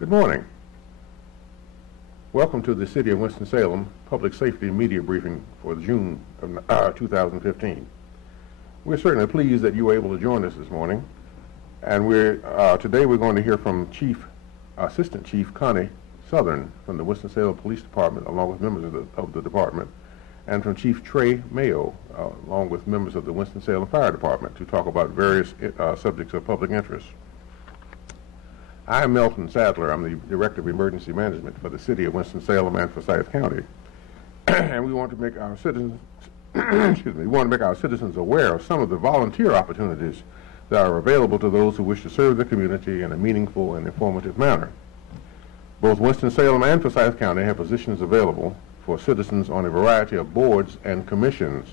Good morning. Welcome to the City of Winston-Salem Public Safety Media Briefing for June of 2015. We're certainly pleased that you were able to join us this morning. And today we're going to hear from Assistant Chief Connie Southern from the Winston-Salem Police Department, along with members of the department, and from Chief Trey Mayo, along with members of the Winston-Salem Fire Department, to talk about various subjects of public interest. I'm Melton Sadler. I'm the Director of Emergency Management for the City of Winston-Salem and Forsyth County. And we want to make our citizens aware of some of the volunteer opportunities that are available to those who wish to serve the community in a meaningful and informative manner. Both Winston-Salem and Forsyth County have positions available for citizens on a variety of boards and commissions.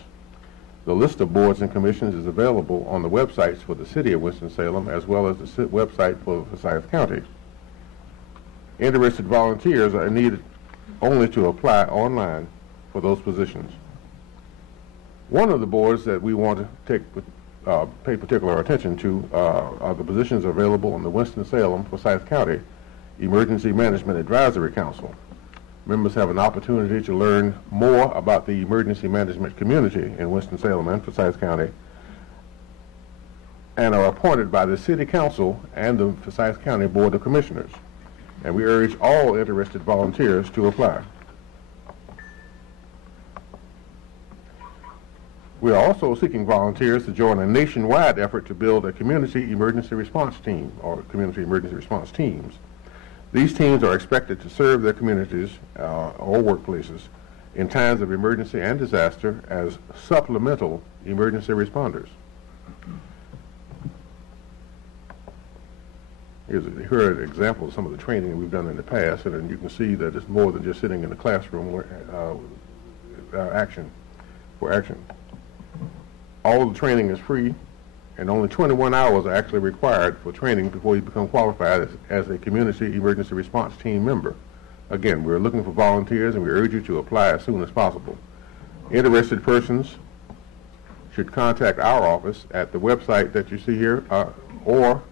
The list of boards and commissions is available on the websites for the City of Winston-Salem as well as the website for Forsyth County. Interested volunteers are needed only to apply online for those positions. One of the boards that we want to pay particular attention to are the positions available on the Winston-Salem Forsyth County Emergency Management Advisory Council. Members have an opportunity to learn more about the emergency management community in Winston-Salem and Forsyth County and are appointed by the City Council and the Forsyth County Board of Commissioners. And we urge all interested volunteers to apply. We are also seeking volunteers to join a nationwide effort to build a community emergency response team or community emergency response teams. These teams are expected to serve their communities or workplaces in times of emergency and disaster as supplemental emergency responders. Here are examples of some of the training we've done in the past, and you can see that it's more than just sitting in the classroom for action. All of the training is free, and only 21 hours are actually required for training before you become qualified as a community emergency response team member. Again, we're looking for volunteers, and we urge you to apply as soon as possible. Interested persons should contact our office at the website that you see here, or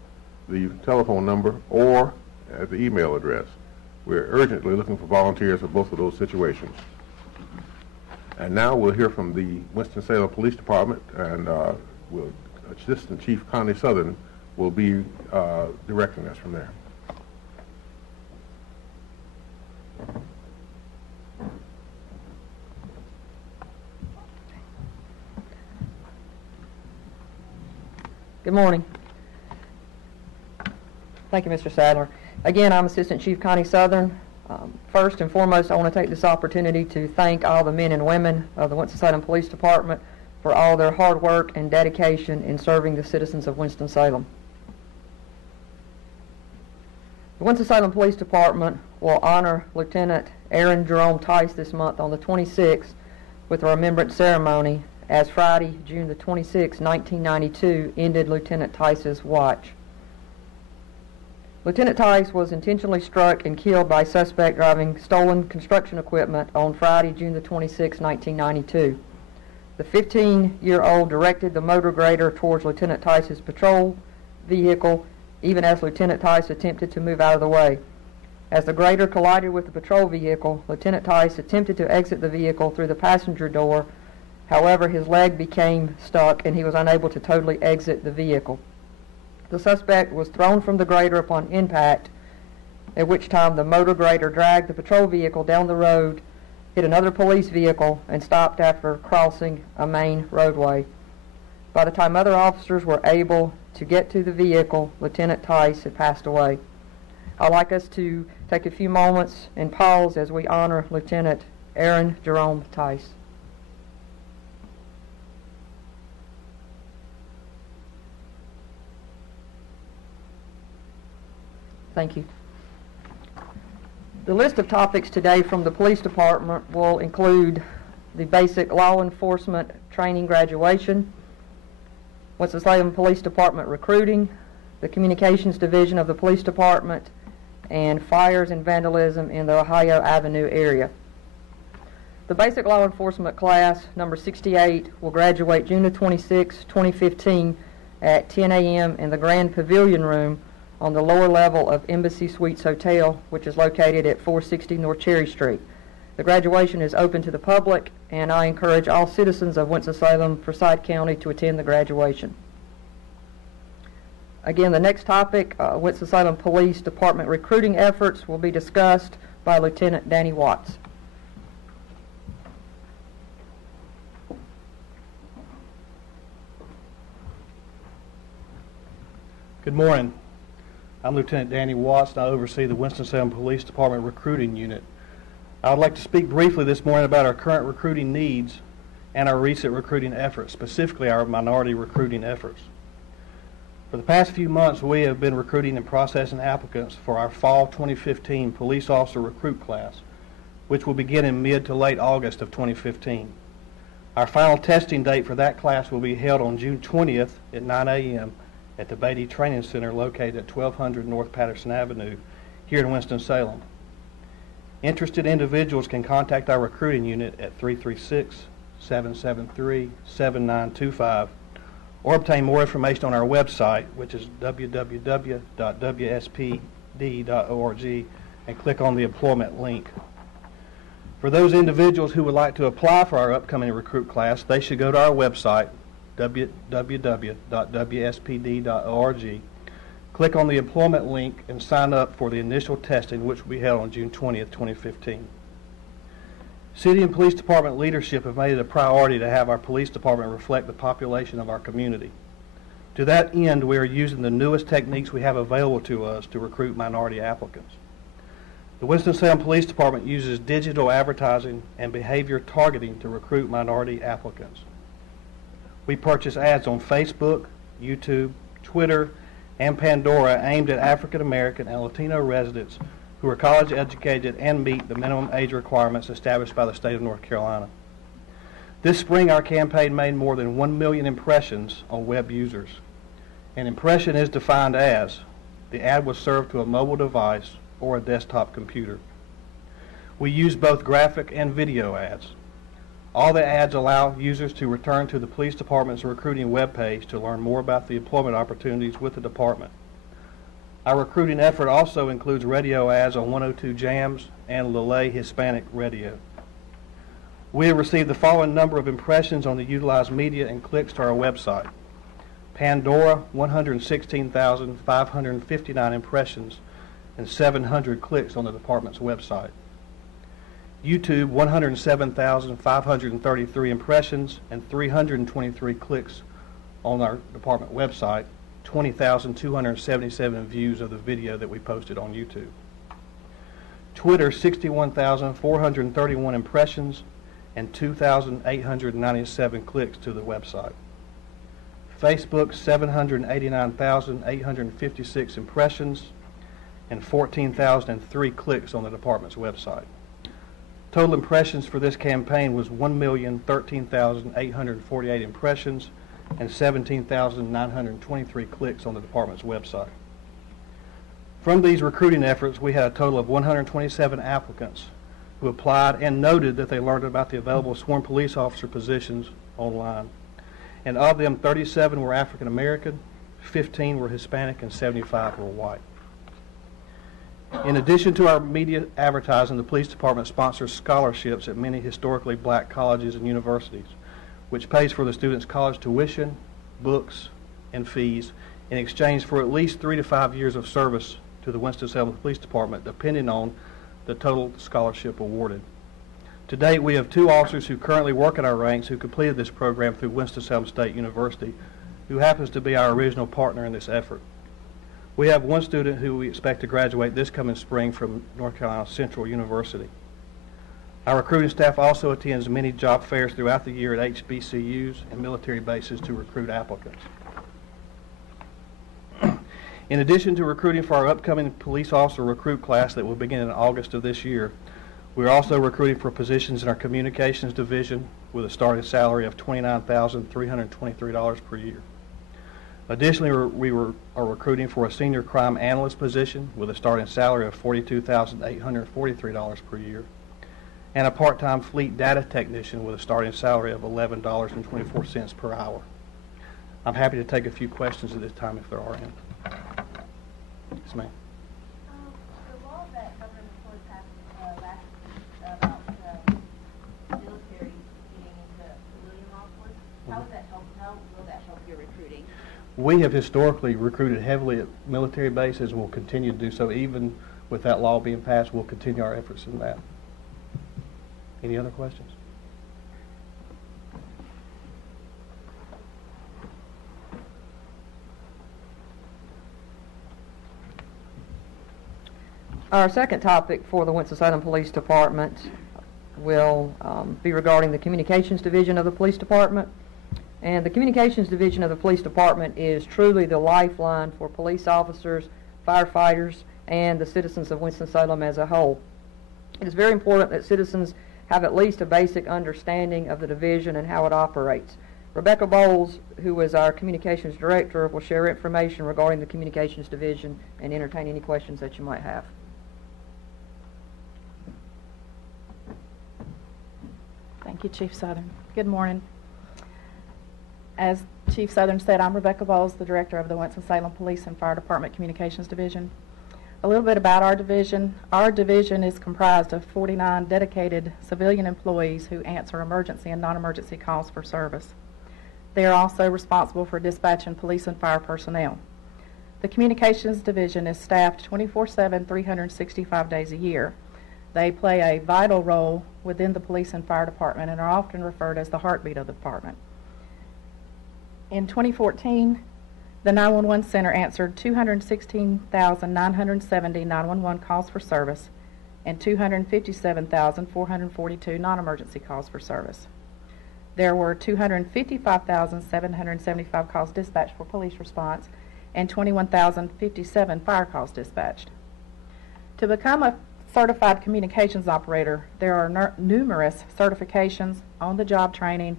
the telephone number, or at the email address. We're urgently looking for volunteers for both of those situations. And now we'll hear from the Winston-Salem Police Department, and Assistant Chief Connie Southern will be directing us from there. Good morning. Thank you, Mr. Sadler. Again, I'm Assistant Chief Connie Southern. First and foremost, I want to take this opportunity to thank all the men and women of the Winston-Salem Police Department for all their hard work and dedication in serving the citizens of Winston-Salem. The Winston-Salem Police Department will honor Lieutenant Aaron Jerome Tice this month on the 26th with a remembrance ceremony as Friday, June the 26th, 1992, ended Lieutenant Tice's watch. Lieutenant Tice was intentionally struck and killed by a suspect driving stolen construction equipment on Friday, June the 26th, 1992. The 15-year-old directed the motor grader towards Lieutenant Tice's patrol vehicle, even as Lieutenant Tice attempted to move out of the way. As the grader collided with the patrol vehicle, Lieutenant Tice attempted to exit the vehicle through the passenger door. However, his leg became stuck and he was unable to totally exit the vehicle. The suspect was thrown from the grader upon impact, at which time the motor grader dragged the patrol vehicle down the road, hit another police vehicle, and stopped after crossing a main roadway. By the time other officers were able to get to the vehicle, Lieutenant Tice had passed away. I'd like us to take a few moments and pause as we honor Lieutenant Aaron Jerome Tice. Thank you. The list of topics today from the police department will include the basic law enforcement training graduation, Winston-Salem Police Department recruiting, the communications division of the police department, and fires and vandalism in the Ohio Avenue area. The basic law enforcement class, number 68, will graduate June 26, 2015 at 10 a.m. in the Grand Pavilion Room on the lower level of Embassy Suites Hotel, which is located at 460 North Cherry Street. The graduation is open to the public, and I encourage all citizens of Winston-Salem, Forsyth County, to attend the graduation. Again, the next topic, Winston-Salem Police Department recruiting efforts, will be discussed by Lieutenant Danny Watts. Good morning. I'm Lieutenant Danny Watts, and I oversee the Winston-Salem Police Department Recruiting Unit. I would like to speak briefly this morning about our current recruiting needs and our recent recruiting efforts, specifically our minority recruiting efforts. For the past few months, we have been recruiting and processing applicants for our Fall 2015 Police Officer Recruit Class, which will begin in mid to late August of 2015. Our final testing date for that class will be held on June 20th at 9 a.m. at the Beatty Training Center located at 1200 North Patterson Avenue here in Winston-Salem. Interested individuals can contact our recruiting unit at 336-773-7925 or obtain more information on our website, which is www.wspd.org, and click on the employment link. For those individuals who would like to apply for our upcoming recruit class, they should go to our website, www.wspd.org, click on the employment link, and sign up for the initial testing, which will be held on June 20th, 2015. City and Police Department leadership have made it a priority to have our police department reflect the population of our community. To that end, we are using the newest techniques we have available to us to recruit minority applicants. The Winston-Salem Police Department uses digital advertising and behavior targeting to recruit minority applicants. We purchase ads on Facebook, YouTube, Twitter, and Pandora aimed at African American and Latino residents who are college educated and meet the minimum age requirements established by the state of North Carolina. This spring, our campaign made more than 1 million impressions on web users. An impression is defined as the ad was served to a mobile device or a desktop computer. We use both graphic and video ads. All the ads allow users to return to the police department's recruiting webpage to learn more about the employment opportunities with the department. Our recruiting effort also includes radio ads on 102 Jams and Lele Hispanic Radio. We have received the following number of impressions on the utilized media and clicks to our website. Pandora, 116,559 impressions and 700 clicks on the department's website. YouTube, 107,533 impressions and 323 clicks on our department website, 20,277 views of the video that we posted on YouTube. Twitter, 61,431 impressions and 2,897 clicks to the website. Facebook, 789,856 impressions and 14,003 clicks on the department's website. Total impressions for this campaign was 1,013,848 impressions and 17,923 clicks on the department's website. From these recruiting efforts, we had a total of 127 applicants who applied and noted that they learned about the available sworn police officer positions online. And of them, 37 were African American, 15 were Hispanic, and 75 were white. In addition to our media advertising, the police department sponsors scholarships at many historically black colleges and universities, which pays for the students' college tuition, books, and fees in exchange for at least 3 to 5 years of service to the Winston-Salem Police Department, depending on the total scholarship awarded. To date, we have 2 officers who currently work in our ranks who completed this program through Winston-Salem State University, who happens to be our original partner in this effort. We have 1 student who we expect to graduate this coming spring from North Carolina Central University. Our recruiting staff also attends many job fairs throughout the year at HBCUs and military bases to recruit applicants. In addition to recruiting for our upcoming police officer recruit class that will begin in August of this year, we are also recruiting for positions in our communications division with a starting salary of $29,323 per year. Additionally, we are recruiting for a senior crime analyst position with a starting salary of $42,843 per year, and a part-time fleet data technician with a starting salary of $11.24 per hour. I'm happy to take a few questions at this time if there are any. Yes, ma'am. The law that Governor McCoy passed last week about military getting into civilian law enforcement, how will that help your recruiting? We have historically recruited heavily at military bases and will continue to do so. Even with that law being passed, we'll continue our efforts in that. Any other questions? Our second topic for the Winston-Salem Police Department will be regarding the Communications Division of the Police Department. And the Communications Division of the Police Department is truly the lifeline for police officers, firefighters, and the citizens of Winston-Salem as a whole. It is very important that citizens have at least a basic understanding of the division and how it operates. Rebecca Bowles, who is our Communications Director, will share information regarding the Communications Division and entertain any questions that you might have. Thank you, Chief Southern. Good morning. As Chief Southern said, I'm Rebecca Bowles, the Director of the Winston-Salem Police and Fire Department Communications Division. A little bit about our division. Our division is comprised of 49 dedicated civilian employees who answer emergency and non-emergency calls for service. They are also responsible for dispatching police and fire personnel. The Communications Division is staffed 24/7, 365 days a year. They play a vital role within the police and fire department and are often referred as the heartbeat of the department. In 2014, the 911 Center answered 216,970 911 calls for service and 257,442 non-emergency calls for service. There were 255,775 calls dispatched for police response and 21,057 fire calls dispatched. To become a certified communications operator, there are numerous certifications, on-the-job training,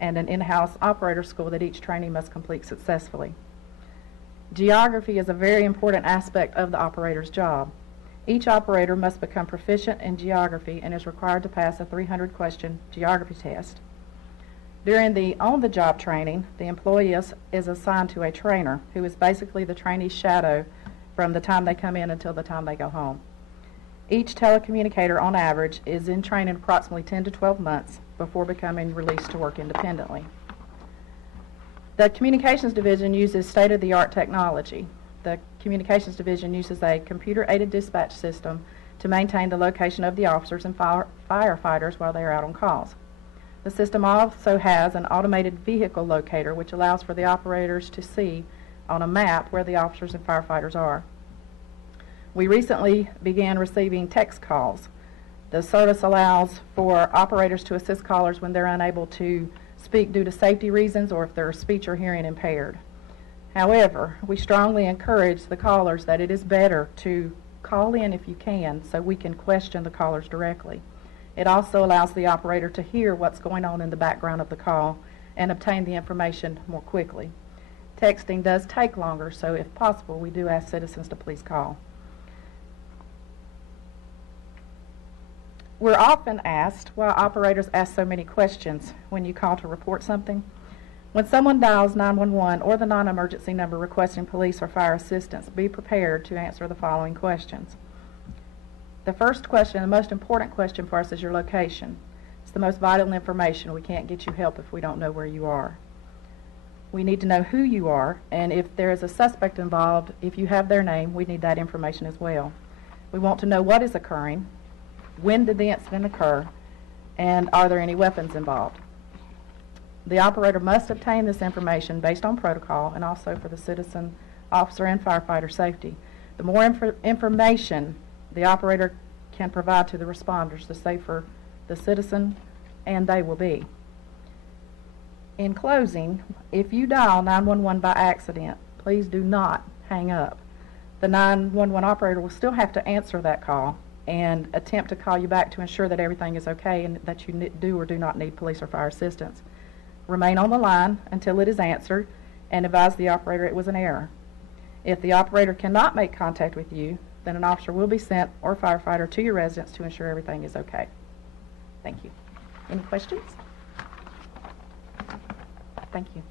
and an in-house operator school that each trainee must complete successfully. Geography is a very important aspect of the operator's job. Each operator must become proficient in geography and is required to pass a 300-question geography test. During the on-the-job training, the employee is assigned to a trainer who is basically the trainee's shadow from the time they come in until the time they go home. Each telecommunicator, on average, is in training approximately 10 to 12 months before becoming released to work independently. The Communications Division uses state-of-the-art technology. The Communications Division uses a computer-aided dispatch system to maintain the location of the officers and firefighters while they are out on calls. The system also has an automated vehicle locator, which allows for the operators to see on a map where the officers and firefighters are. We recently began receiving text calls. The service allows for operators to assist callers when they're unable to speak due to safety reasons or if they're speech or hearing impaired. However, we strongly encourage the callers that it is better to call in if you can so we can question the callers directly. It also allows the operator to hear what's going on in the background of the call and obtain the information more quickly. Texting does take longer, so if possible, we do ask citizens to please call. We're often asked why operators ask so many questions when you call to report something. When someone dials 911 or the non-emergency number requesting police or fire assistance, be prepared to answer the following questions. The first question, the most important question for us, is your location. It's the most vital information. We can't get you help if we don't know where you are. We need to know who you are, and if there is a suspect involved, if you have their name, we need that information as well. We want to know what is occurring, when did the incident occur, and are there any weapons involved. The operator must obtain this information based on protocol and also for the citizen, officer, and firefighter safety. The more information the operator can provide to the responders, the safer the citizen and they will be. In closing, if you dial 911 by accident, please do not hang up. The 911 operator will still have to answer that call and attempt to call you back to ensure that everything is okay and that you do or do not need police or fire assistance. Remain on the line until it is answered and advise the operator it was an error. If the operator cannot make contact with you, then an officer will be sent or firefighter to your residence to ensure everything is okay. Thank you. Any questions? Thank you.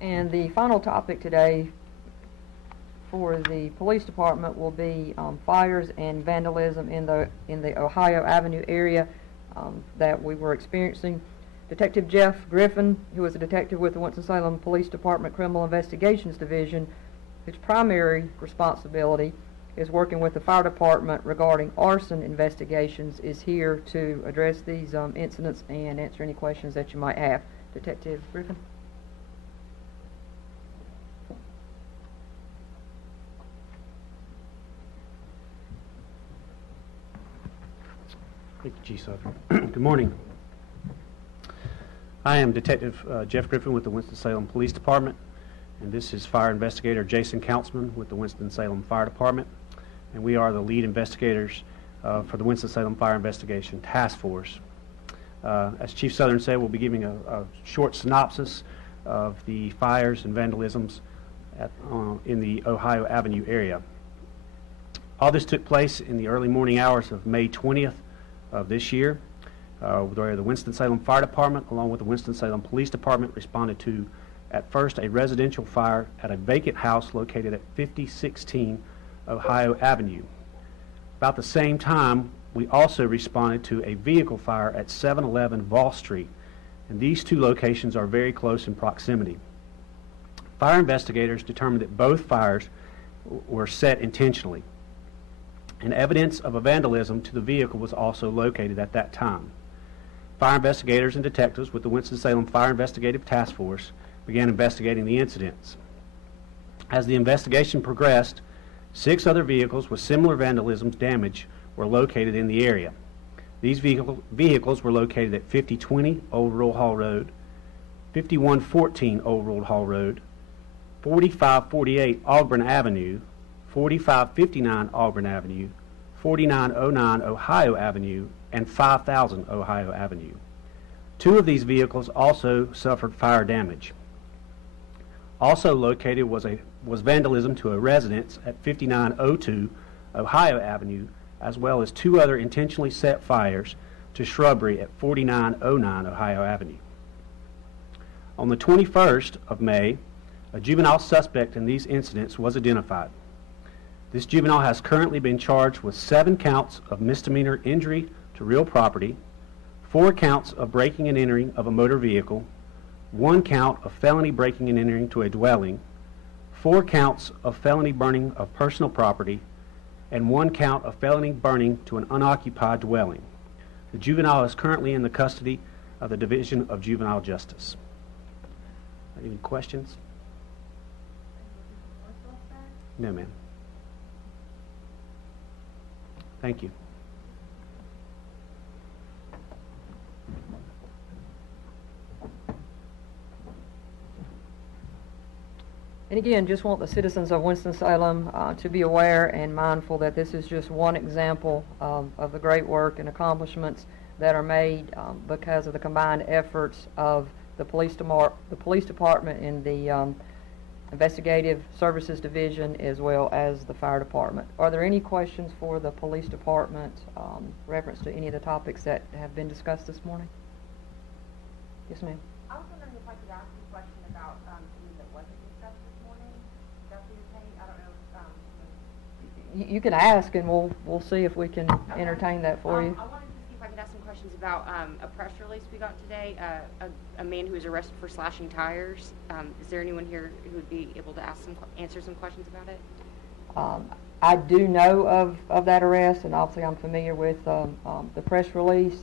And the final topic today for the police department will be fires and vandalism in the Ohio Avenue area that we were experiencing. Detective Jeff Griffin, who is a detective with the Winston-Salem Police Department Criminal Investigations Division, whose primary responsibility is working with the fire department regarding arson investigations, is here to address these incidents and answer any questions that you might have. Detective Griffin. Thank you, Chief Southern. Good morning. I am Detective Jeff Griffin with the Winston-Salem Police Department, and this is Fire Investigator Jason Councilman with the Winston-Salem Fire Department, and we are the lead investigators for the Winston-Salem Fire Investigation Task Force. As Chief Southern said, we'll be giving a short synopsis of the fires and vandalisms in the Ohio Avenue area. All this took place in the early morning hours of May 20th of this year, where the Winston-Salem Fire Department, along with the Winston-Salem Police Department, responded to, at first, a residential fire at a vacant house located at 5016 Ohio Avenue. About the same time, we also responded to a vehicle fire at 711 Vall Street, and these two locations are very close in proximity. Fire investigators determined that both fires were set intentionally, and evidence of a vandalism to the vehicle was also located at that time. Fire investigators and detectives with the Winston-Salem Fire Investigative Task Force began investigating the incidents. As the investigation progressed, 6 other vehicles with similar vandalism damage were located in the area. These vehicles were located at 5020 Old Rural Hall Road, 5114 Old Rural Hall Road, 4548 Auburn Avenue, 4559 Auburn Avenue, 4909 Ohio Avenue, and 5000 Ohio Avenue. 2 of these vehicles also suffered fire damage. Also located was vandalism to a residence at 5902 Ohio Avenue, as well as 2 other intentionally set fires to shrubbery at 4909 Ohio Avenue. On the 21st of May, a juvenile suspect in these incidents was identified. This juvenile has currently been charged with 7 counts of misdemeanor injury to real property, 4 counts of breaking and entering of a motor vehicle, 1 count of felony breaking and entering to a dwelling, 4 counts of felony burning of personal property, and 1 count of felony burning to an unoccupied dwelling. The juvenile is currently in the custody of the Division of Juvenile Justice. Any questions? No, ma'am. Thank you. And again, just want the citizens of Winston-Salem to be aware and mindful that this is just one example of the great work and accomplishments that are made because of the combined efforts of the police department and the Investigative Services Division, as well as the fire department. Are there any questions for the police department reference to any of the topics that have been discussed this morning? Yes, ma'am. I was wondering if I could ask you a question about something that wasn't discussed this morning. Is that okay? I don't know if You can ask, and we'll see if we can entertain that for you. I wanted to see if I could ask some questions about a press release we got today. A man who was arrested for slashing tires. Is there anyone here who would be able to answer some questions about it? I do know of that arrest, and obviously I'm familiar with the press release.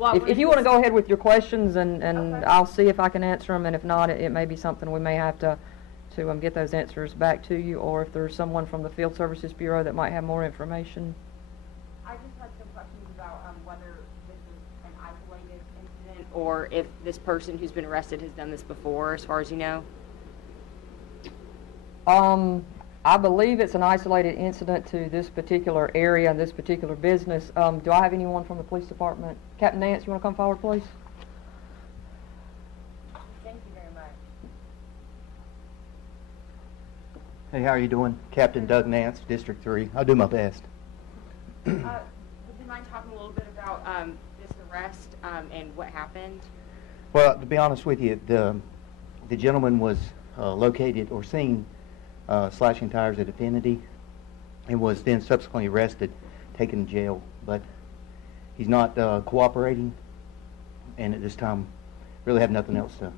If you want to go ahead with your questions, and okay. I'll see if I can answer them, and if not, it may be something we may have to get those answers back to you, or if there's someone from the Field Services Bureau that might have more information. I just had some questions about whether this is an isolated incident or if this person who's been arrested has done this before, as far as you know. I believe it's an isolated incident to this particular area and this particular business. Do I have anyone from the police department? Captain Nance, you want to come forward, please? Thank you very much. Hey, how are you doing? Captain Doug Nance, District 3. I'll do my best. Would you mind talking a little bit about this arrest and what happened? Well, to be honest with you, The gentleman was located or seen slashing tires at Affinity and was then subsequently arrested, taken to jail. But he's not cooperating, and at this time really have nothing else to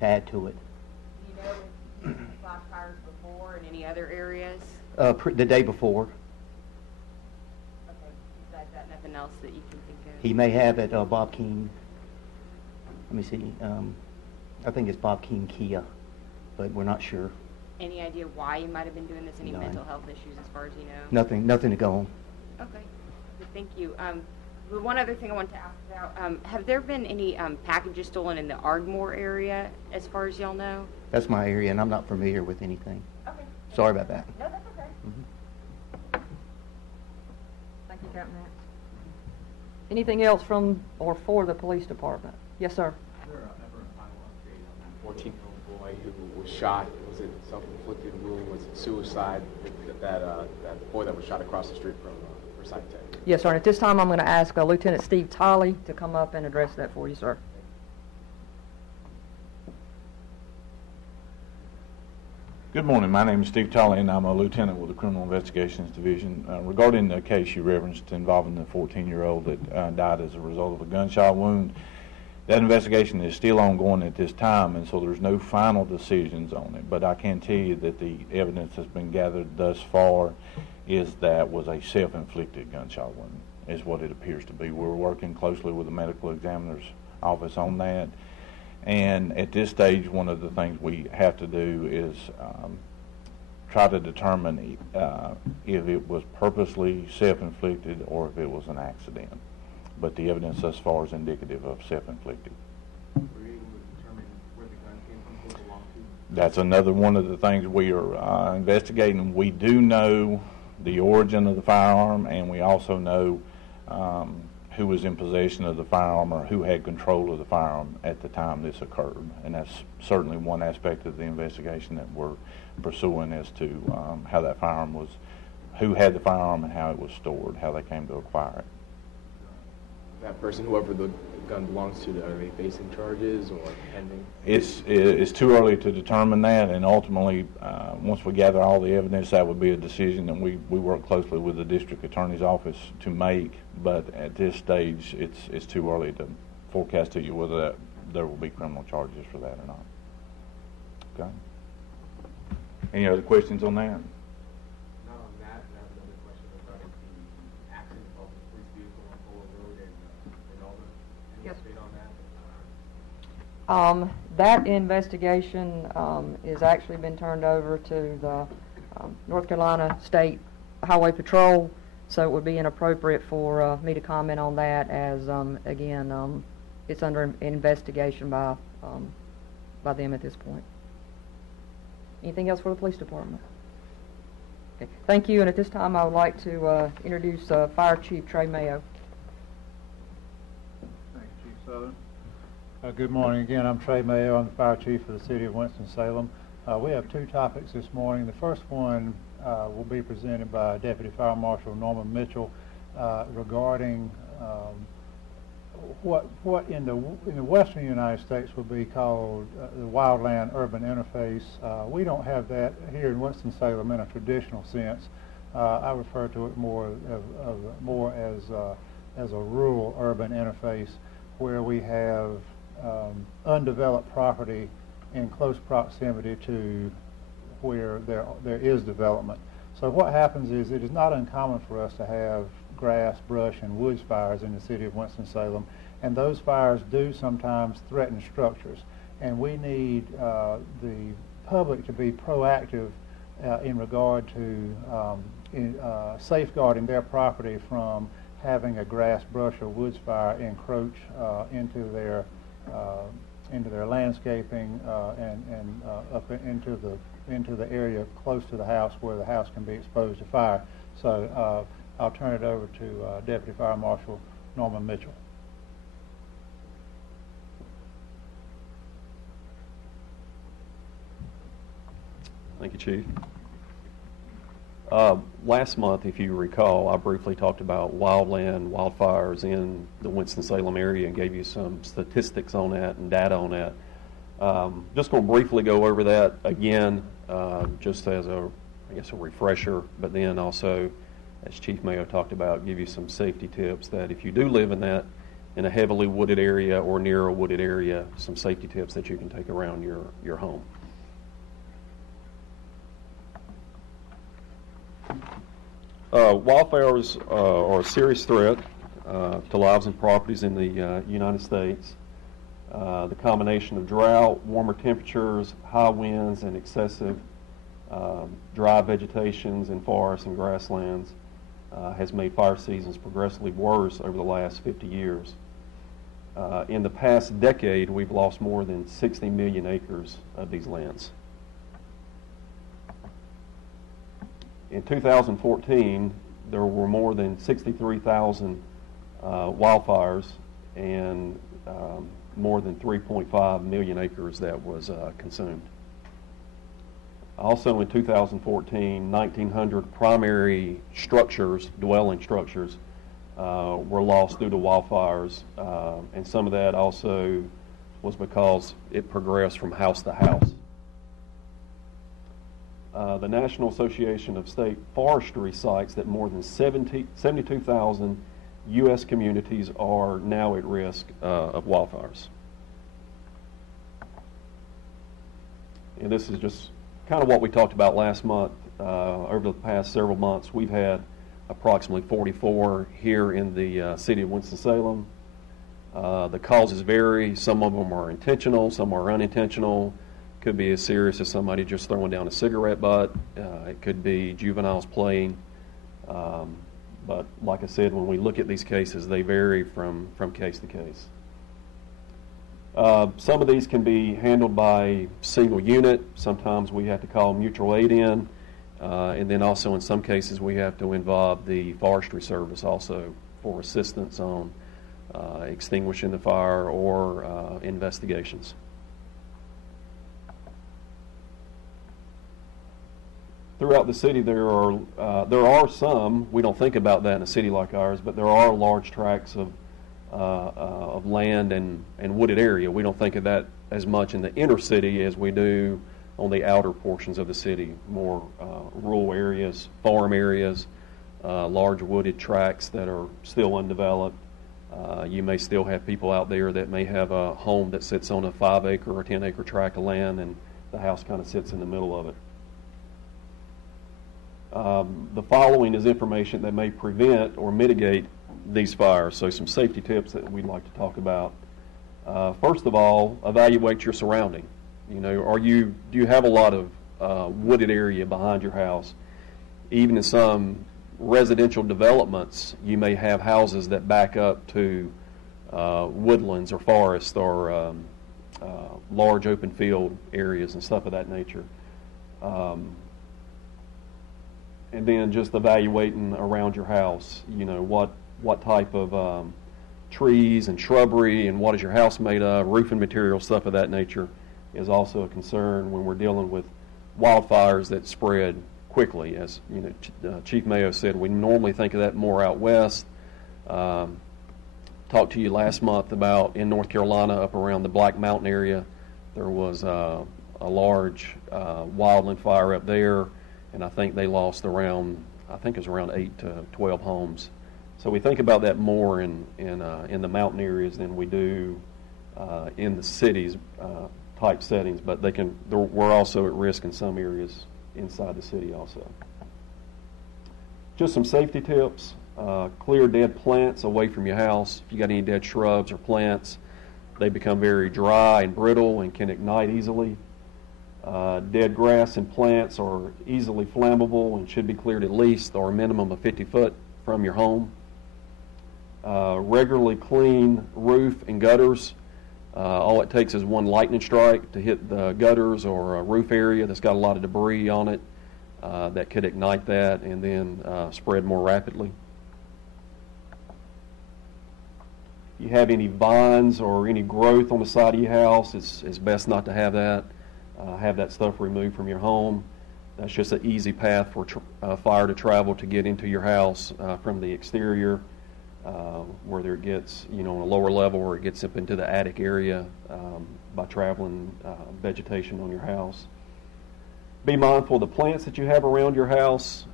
add to it. Do you know if he's slashed tires before in any other areas? The day before. Okay, besides that, nothing else that you can think of? He may have at Bob Keene. Let me see. I think it's Bob Keene Kia, but we're not sure. Any idea why he might have been doing this? Any No. mental health issues as far as you know? Nothing to go on. Okay, good, thank you. The one other thing I wanted to ask about, have there been any packages stolen in the Ardmore area as far as y'all know? That's my area, and I'm not familiar with anything. Okay. Sorry about that. No, that's okay. Thank you, Captain Nance. Anything else from or for the police department? Yes, sir. Is there ever a final update on that 14-year-old boy who was shot? Was it self-inflicted wound? Was it suicide? That boy that was shot across the street from Forsyth Tech? Yes, sir. And at this time, I'm going to ask Lieutenant Steve Tolley to come up and address that for you, sir. Good morning. My name is Steve Tolley, and I'm a lieutenant with the Criminal Investigations Division. Regarding the case you referenced involving the 14-year-old that died as a result of a gunshot wound, that investigation is still ongoing at this time, and so there's no final decisions on it. But I can tell you that the evidence that's been gathered thus far is that was a self-inflicted gunshot wound, is what it appears to be. We're working closely with the medical examiner's office on that. And at this stage, one of the things we have to do is try to determine if it was purposely self-inflicted or if it was an accident. But the evidence thus far is indicative of self-inflicted. Were you able to determine where the gun came from, who it belonged to? That's another one of the things we are investigating. We do know the origin of the firearm, and we also know who was in possession of the firearm or who had control of the firearm at the time this occurred. And that's certainly one aspect of the investigation that we're pursuing as to how that firearm was, who had the firearm and how it was stored, how they came to acquire it. That person, whoever the gun belongs to, are they facing charges or pending? It's too early to determine that, and ultimately, once we gather all the evidence, that would be a decision that we work closely with the district attorney's office to make. But at this stage, it's too early to forecast to you whether there will be criminal charges for that or not. Okay. Any other questions on that? Not on that. I have another question regarding the accident of the police vehicle on Fuller Road and all the Yes. update on that? That investigation is actually been turned over to the North Carolina State Highway Patrol, so it would be inappropriate for me to comment on that as, again, it's under investigation by them at this point. Anything else for the police department? Okay. Thank you, and at this time I would like to introduce Fire Chief Trey Mayo. Thank you, Chief Southern. Good morning again. I'm Trey Mayo. I'm the Fire Chief for the City of Winston-Salem. We have two topics this morning. The first one will be presented by Deputy Fire Marshal Norman Mitchell regarding what in the western United States would be called the wildland-urban interface. We don't have that here in Winston-Salem in a traditional sense. I refer to it more as a rural-urban interface, where we have undeveloped property in close proximity to where there is development. So what happens is it is not uncommon for us to have grass, brush, and woods fires in the city of Winston-Salem, and those fires do sometimes threaten structures. And we need the public to be proactive in regard to safeguarding their property from having a grass, brush, or woods fire encroach into their landscaping and up into the area close to the house where the house can be exposed to fire. So I'll turn it over to Deputy Fire Marshal Norman Mitchell. Thank you, Chief. Last month, if you recall, I briefly talked about wildfires in the Winston-Salem area and gave you some statistics on that and data on that. Just going to briefly go over that again, just as a refresher, but then also, as Chief Mayo talked about, give you some safety tips that if you do live in a heavily wooded area or near a wooded area, some safety tips that you can take around your home. Wildfires are a serious threat to lives and properties in the United States. The combination of drought, warmer temperatures, high winds, and excessive dry vegetations in forests and grasslands has made fire seasons progressively worse over the last 50 years. In the past decade, we've lost more than 60 million acres of these lands. In 2014, there were more than 63,000 wildfires and more than 3.5 million acres that was consumed. Also in 2014, 1,900 primary structures, dwelling structures, were lost due to wildfires, and some of that also was because it progressed from house to house. The National Association of State Forestry cites that more than 72,000 U.S. communities are now at risk of wildfires. And this is just kind of what we talked about last month. Over the past several months, we've had approximately 44 here in the city of Winston-Salem. The causes vary. Some of them are intentional, some are unintentional. Could be as serious as somebody just throwing down a cigarette butt. It could be juveniles playing. But like I said, when we look at these cases, they vary from case to case. Some of these can be handled by single unit. Sometimes we have to call mutual aid in. And then also in some cases we have to involve the Forestry Service also for assistance on extinguishing the fire or investigations. Throughout the city, there are some. We don't think about that in a city like ours, but there are large tracts of land and wooded area. We don't think of that as much in the inner city as we do on the outer portions of the city, more rural areas, farm areas, large wooded tracts that are still undeveloped. You may still have people out there that may have a home that sits on a 5-acre or 10-acre tract of land, and the house kind of sits in the middle of it. The following is information that may prevent or mitigate these fires, so some safety tips that we'd like to talk about. First of all, evaluate your surrounding. You know, do you have a lot of wooded area behind your house? Even in some residential developments, you may have houses that back up to woodlands or forests or large open field areas and stuff of that nature. And then just evaluating around your house, you know, what type of trees and shrubbery and what is your house made of, roofing material, stuff of that nature is also a concern when we're dealing with wildfires that spread quickly. As you know, Chief Mayo said, we normally think of that more out west. Talked to you last month about in North Carolina up around the Black Mountain area. There was a large wildland fire up there, and I think they lost around 8 to 12 homes. So we think about that more in the mountain areas than we do in the cities type settings, but we're also at risk in some areas inside the city also. Just some safety tips. Clear dead plants away from your house. If you got any dead shrubs or plants, they become very dry and brittle and can ignite easily. Dead grass and plants are easily flammable and should be cleared at least or a minimum of 50 foot from your home. Regularly clean roof and gutters. All it takes is one lightning strike to hit the gutters or a roof area that's got a lot of debris on it that could ignite that and then spread more rapidly. If you have any vines or any growth on the side of your house, it's best not to have that. Have that stuff removed from your home. That's just an easy path for fire to travel to get into your house from the exterior. whether it gets, on a lower level or it gets up into the attic area by traveling vegetation on your house. Be mindful of the plants that you have around your house.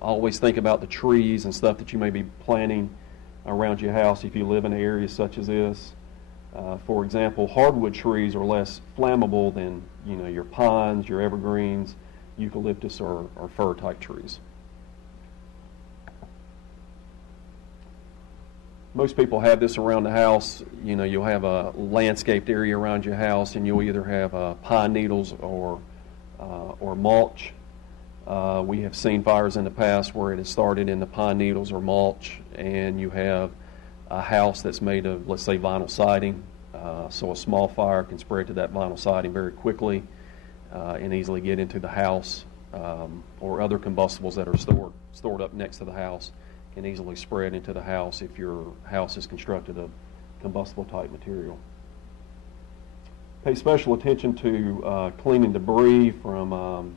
Always think about the trees and stuff that you may be planting around your house if you live in areas such as this. For example, hardwood trees are less flammable than your pines, your evergreens, eucalyptus, or fir type trees. Most people have this around the house. You'll have a landscaped area around your house, and you'll either have pine needles or mulch. We have seen fires in the past where it has started in the pine needles or mulch, and you have a house that's made of, let's say, vinyl siding. So a small fire can spread to that vinyl siding very quickly and easily get into the house, or other combustibles that are stored up next to the house can easily spread into the house if your house is constructed of combustible type material. Pay special attention to cleaning debris from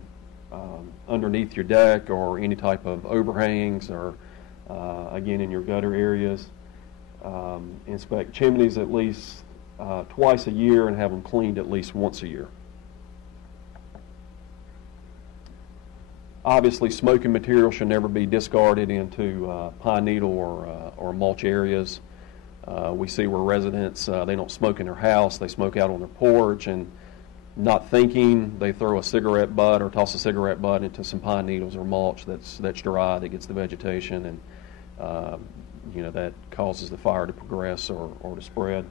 underneath your deck or any type of overhangs, or again in your gutter areas. Inspect chimneys at least twice a year and have them cleaned at least once a year. Obviously, smoking material should never be discarded into pine needle or mulch areas. We see where residents, they don't smoke in their house, they smoke out on their porch, and not thinking, they throw a cigarette butt or toss a cigarette butt into some pine needles or mulch that's dry, that gets the vegetation, and that causes the fire to progress or to spread.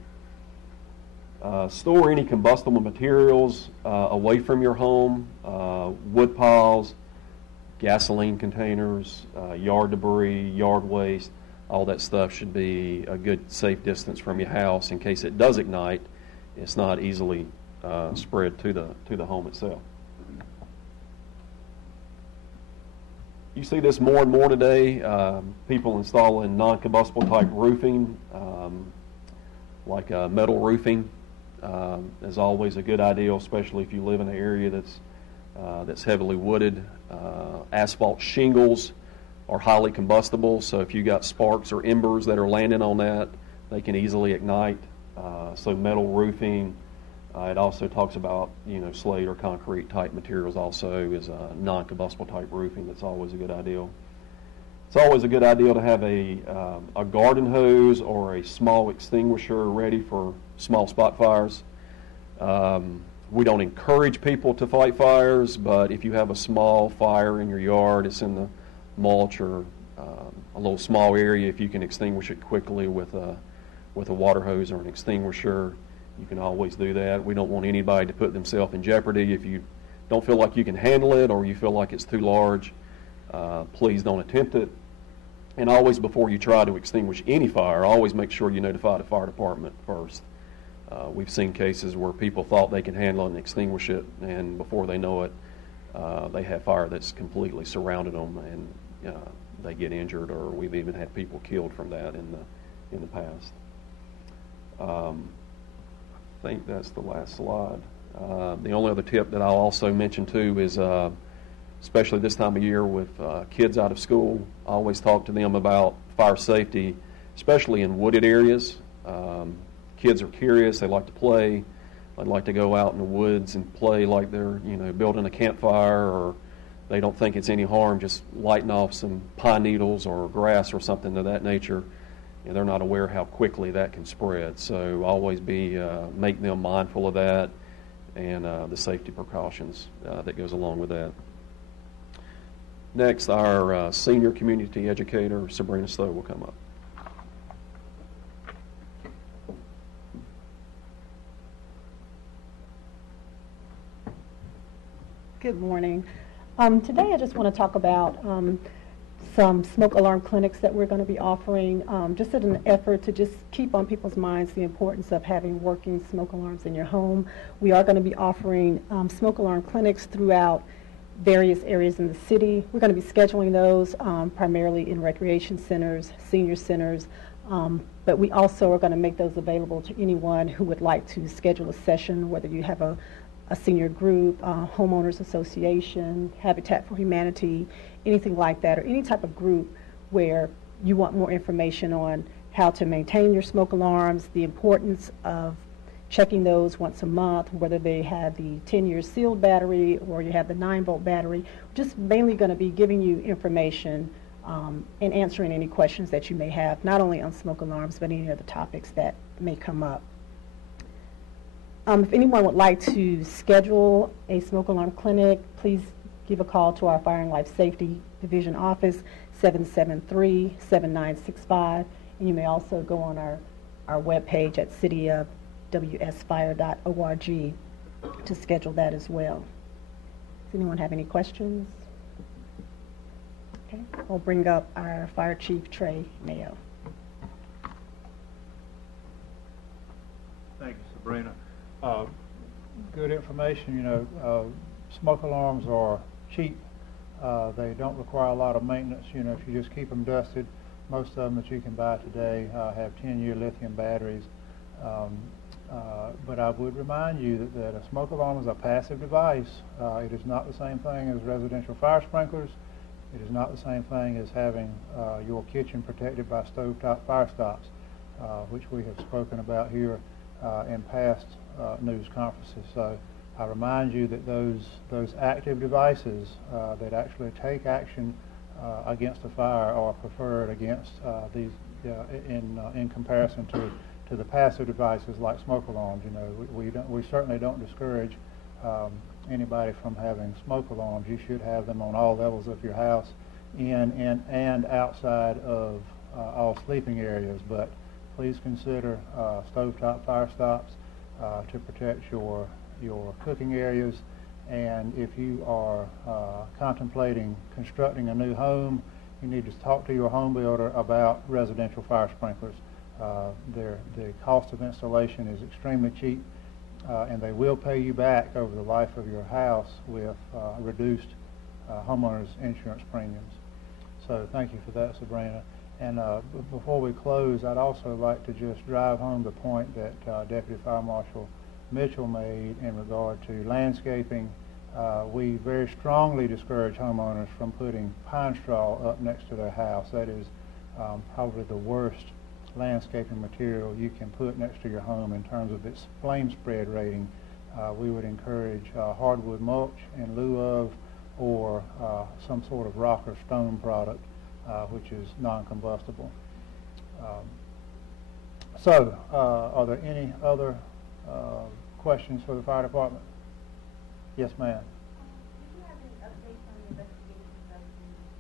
Store any combustible materials away from your home, wood piles, gasoline containers, yard debris, yard waste. All that stuff should be a good safe distance from your house in case it does ignite. It's not easily spread to the home itself. You see this more and more today. People installing non-combustible type roofing, like metal roofing, is always a good idea, especially if you live in an area that's heavily wooded. Asphalt shingles are highly combustible, so if you got sparks or embers that are landing on that, they can easily ignite. So metal roofing. It also talks about slate or concrete type materials also is non-combustible type roofing. That's always a good idea. It's always a good idea to have a garden hose or a small extinguisher ready for small spot fires. We don't encourage people to fight fires, but if you have a small fire in your yard, it's in the mulch or a little small area, if you can extinguish it quickly with a water hose or an extinguisher, you can always do that. We don't want anybody to put themselves in jeopardy. If you don't feel like you can handle it or you feel like it's too large, please don't attempt it. And always, before you try to extinguish any fire, always make sure you notify the fire department first. We've seen cases where people thought they could handle it and extinguish it, and before they know it, they have fire that's completely surrounded them, and they get injured, or we've even had people killed from that in the past. I think that's the last slide. The only other tip that I'll also mention too is, especially this time of year with kids out of school, I always talk to them about fire safety, especially in wooded areas. Kids are curious, they like to play, they like to go out in the woods and play like they're building a campfire, or they don't think it's any harm just lighting off some pine needles or grass or something of that nature. They're not aware how quickly that can spread. So always make them mindful of that and the safety precautions that goes along with that. Next, our senior community educator, Sabrina Stowe, will come up. Good morning. Today I just want to talk about some smoke alarm clinics that we're going to be offering, just in an effort to just keep on people's minds the importance of having working smoke alarms in your home. We are going to be offering smoke alarm clinics throughout various areas in the city. We're going to be scheduling those primarily in recreation centers, senior centers, but we also are going to make those available to anyone who would like to schedule a session, whether you have a senior group, homeowners association, Habitat for Humanity, anything like that, or any type of group where you want more information on how to maintain your smoke alarms, the importance of checking those once a month, whether they have the 10-year sealed battery or you have the 9-volt battery. Just mainly going to be giving you information and answering any questions that you may have, not only on smoke alarms, but any other topics that may come up. If anyone would like to schedule a smoke alarm clinic, please give a call to our Fire and Life Safety Division office, 773-7965, and you may also go on our webpage at cityofwsfire.org to schedule that as well. Does anyone have any questions? Okay, we'll bring up our Fire Chief, Trey Mayo. Thank you, Sabrina. Good information. You know, smoke alarms are cheap. They don't require a lot of maintenance. You know, if you just keep them dusted, most of them that you can buy today have 10-year lithium batteries. But I would remind you that a smoke alarm is a passive device. It is not the same thing as residential fire sprinklers. It is not the same thing as having your kitchen protected by stovetop fire stops, which we have spoken about here in past news conferences. So I remind you that those active devices that actually take action against a fire are preferred against these in comparison to the passive devices like smoke alarms. You know, we certainly don't discourage anybody from having smoke alarms. You should have them on all levels of your house, in and outside of all sleeping areas. But please consider stovetop fire stops to protect your cooking areas. And if you are contemplating constructing a new home, you need to talk to your home builder about residential fire sprinklers. The cost of installation is extremely cheap, and they will pay you back over the life of your house with reduced homeowners insurance premiums. So thank you for that, Sabrina. And before we close, I'd also like to just drive home the point that Deputy Fire Marshal Mitchell made in regard to landscaping. We very strongly discourage homeowners from putting pine straw up next to their house. That is probably the worst landscaping material you can put next to your home in terms of its flame spread rating. We would encourage hardwood mulch in lieu of, or some sort of rock or stone product, which is non-combustible. So, are there any other questions for the fire department? Yes, ma'am. Did you have any updates on the investigations of the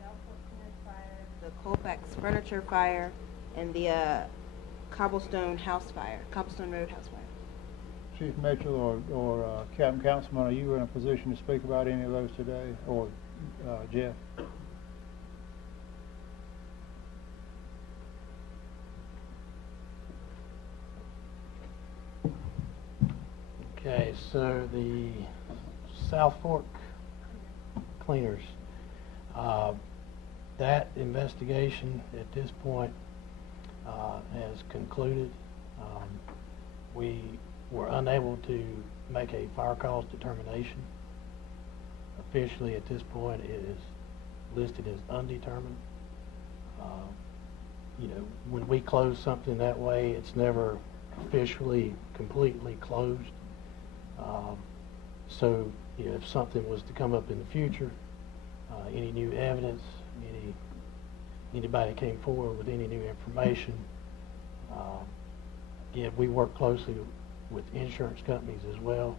Southport Clinic fire, the Colfax Furniture fire, and the Cobblestone Road House fire? Chief Mitchell or Captain Councilman, are you in a position to speak about any of those today, or Jeff? Okay, so the South Fork cleaners, that investigation at this point has concluded. We were unable to make a fire cause determination. Officially at this point it is listed as undetermined. You know, when we close something that way, it's never officially completely closed. So, you know, if something was to come up in the future, any new evidence, anybody came forward with any new information, again, we work closely with insurance companies as well,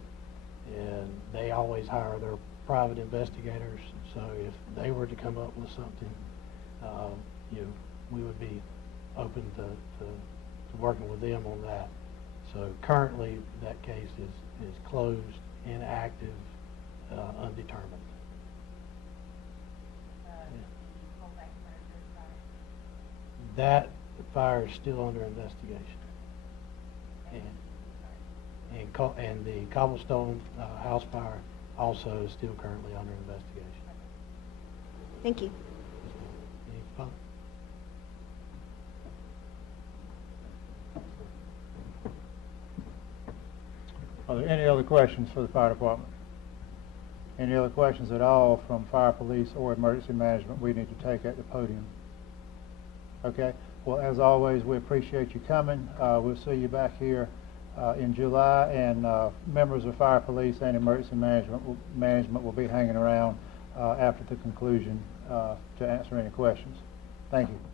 and they always hire their private investigators. So if they were to come up with something, you know, we would be open to working with them on that. So currently, that case is closed, inactive, undetermined. That fire is still under investigation, and the Cobblestone house fire also is still currently under investigation. Thank you. Any further? Are there any other questions for the fire department? Any other questions at all from fire, police, or emergency management we need to take at the podium? Okay. Well, as always, we appreciate you coming. We'll see you back here in July, and members of fire, police, and emergency management will be hanging around after the conclusion to answer any questions. Thank you.